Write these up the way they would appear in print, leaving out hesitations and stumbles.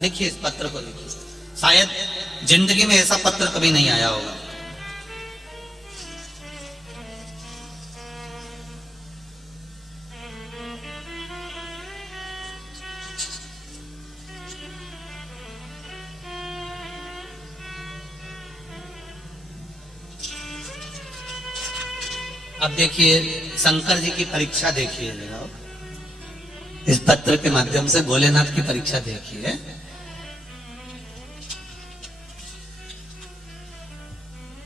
देखिए इस पत्र को देखिए, शायद जिंदगी में ऐसा पत्र कभी नहीं आया होगा। अब देखिए शंकर जी की परीक्षा देखिए, इस पत्र के माध्यम से भोलेनाथ की परीक्षा देखिए।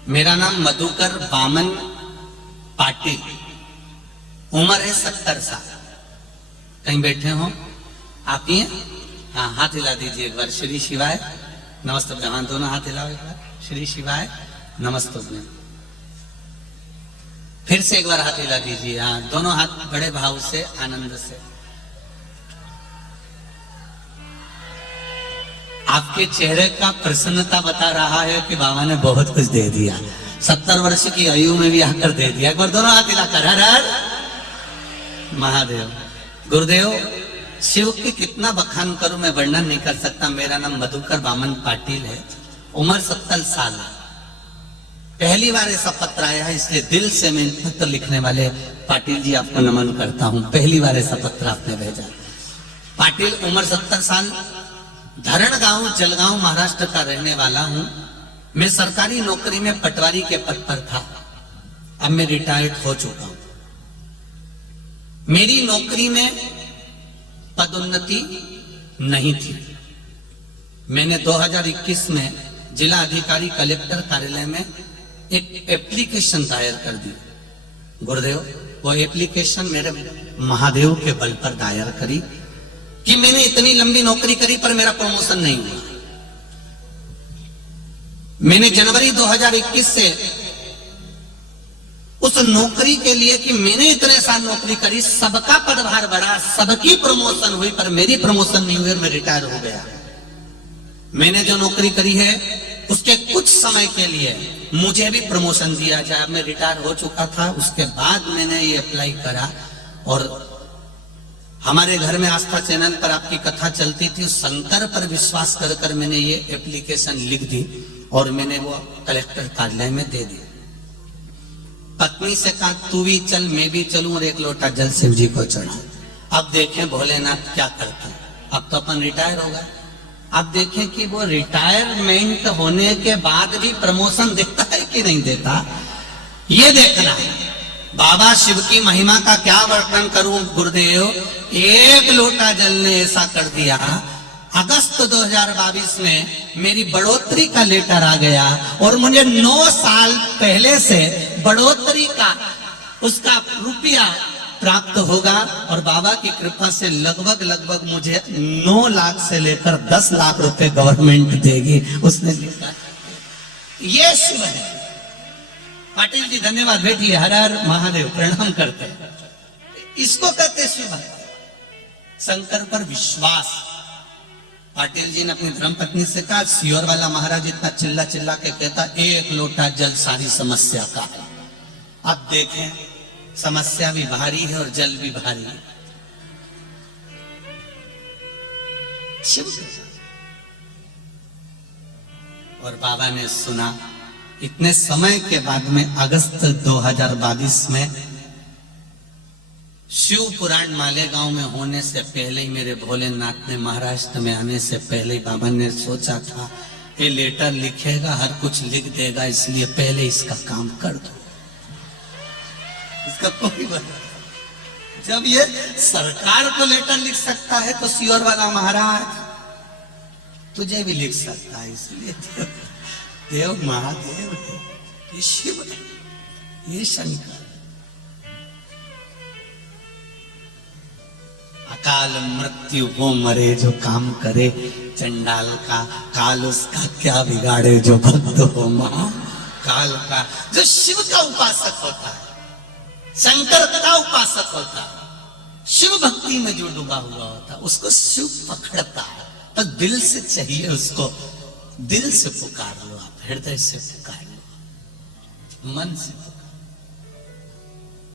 मेरा नाम मधुकर बामन पाटिल, उम्र है 70 साल। कहीं बैठे हो आप ही? हाँ, हाथ हिला दीजिए एक बार। श्री शिवाय नमस्ते। हाँ, दोनों हाथ हिलाओ एक बार। श्री शिवाय नमस्ते। फिर से एक बार हाथ हिला दीजिए। हाँ, दोनों हाथ बड़े भाव से, आनंद से। आपके चेहरे का प्रसन्नता बता रहा है कि बाबा ने बहुत कुछ दे दिया। 70 वर्ष की आयु में भी आकर दे दिया। एक बार दोनों हाथ हिलाकर हर हर महादेव। गुरुदेव, शिव की कितना बखान करूं मैं, वर्णन नहीं कर सकता। मेरा नाम मधुकर बामन पाटिल है, उम्र 70 साल है। पहली बार ऐसा पत्र आया है, इसलिए दिल से मैं पत्र लिखने वाले पाटिल जी आपको नमन करता हूं। पहली बार ऐसा पत्र आपने भेजा। पाटिल, उम्र 70 साल, धरण गांव जलगांव महाराष्ट्र का रहने वाला हूं। मैं सरकारी नौकरी में पटवारी के पद पर था। अब मैं रिटायर्ड हो चुका हूं। मेरी नौकरी में पदोन्नति नहीं थी। मैंने 2021 में जिला अधिकारी कलेक्टर कार्यालय में एक एप्लीकेशन दायर कर दी। गुरुदेव, वो एप्लीकेशन मेरे महादेव के बल पर दायर करी कि मैंने इतनी लंबी नौकरी करी पर मेरा प्रमोशन नहीं हुआ। मैंने जनवरी 2021 से उस नौकरी के लिए कि मैंने इतने साल नौकरी करी, सबका पदभार बढ़ा, सबकी प्रमोशन हुई, पर मेरी प्रमोशन नहीं हुई और मैं रिटायर हो गया। मैंने जो नौकरी करी है उसके कुछ समय के लिए मुझे भी प्रमोशन दिया जाए। मैं रिटायर हो चुका था, उसके बाद मैंने ये अप्लाई करा। और हमारे घर में आस्था चैनल पर आपकी कथा चलती थी, शंकर पर विश्वास कर कर मैंने ये एप्लीकेशन लिख दी और मैंने वो कलेक्टर कार्यालय में दे दी। पत्नी से कहा तू भी चल, मैं भी चलूं, और एक लोटा जल शिव जी को चढ़ा। अब देखें भोलेनाथ क्या करते हैं। अब तो अपन रिटायर हो गए। अब देखें कि वो रिटायरमेंट होने के बाद भी प्रमोशन देता है कि नहीं देता, ये देखना है। बाबा शिव की महिमा का क्या वर्णन करूं गुरुदेव। एक लोटा जल ने ऐसा कर दिया। अगस्त 2022 में मेरी बढ़ोतरी का लेटर आ गया और मुझे 9 साल पहले से बढ़ोतरी का उसका रुपया प्राप्त होगा। और बाबा की कृपा से लगभग मुझे 9 लाख से लेकर 10 लाख रुपए गवर्नमेंट देगी। उसने लिखा ये शिव है। पाटिल जी धन्यवाद, बैठिए। हर हर महादेव, प्रणाम करते हैं। इसको कहते शिव, शंकर पर विश्वास। पाटिल जी ने अपनी धर्मपत्नी से कहा सियोर वाला महाराज इतना चिल्ला चिल्ला के कहता एक लोटा जल सारी समस्या का। अब देखें, समस्या भी भारी है और जल भी भारी है। शिव और बाबा ने सुना। इतने समय के बाद में अगस्त 2022 में शिव पुराण मालेगांव में होने से पहले ही मेरे भोलेनाथ ने महाराष्ट्र में आने से पहले ही बाबा ने सोचा था ये लेटर लिखेगा, हर कुछ लिख देगा, इसलिए पहले इसका काम कर दो। इसका कोई बात। जब ये सरकार को लेटर लिख सकता है तो सियोर वाला महाराज तुझे भी लिख सकता है। इसलिए देव महादेव है, ये शिव है, ये शंकर। अकाल मृत्यु वो मरे जो काम करे, चंडाल का काल उसका क्या बिगाड़े जो भक्त हो महाकाल का। जो शिव का उपासक होता है, शंकर का उपासक होता है, शिव भक्ति में जो डूबा हुआ होता है, उसको शिव पकड़ता है। तो दिल से चाहिए उसको, दिल से पुकार लो आप, हृदय से पुकार लो, मन से पुकार लो।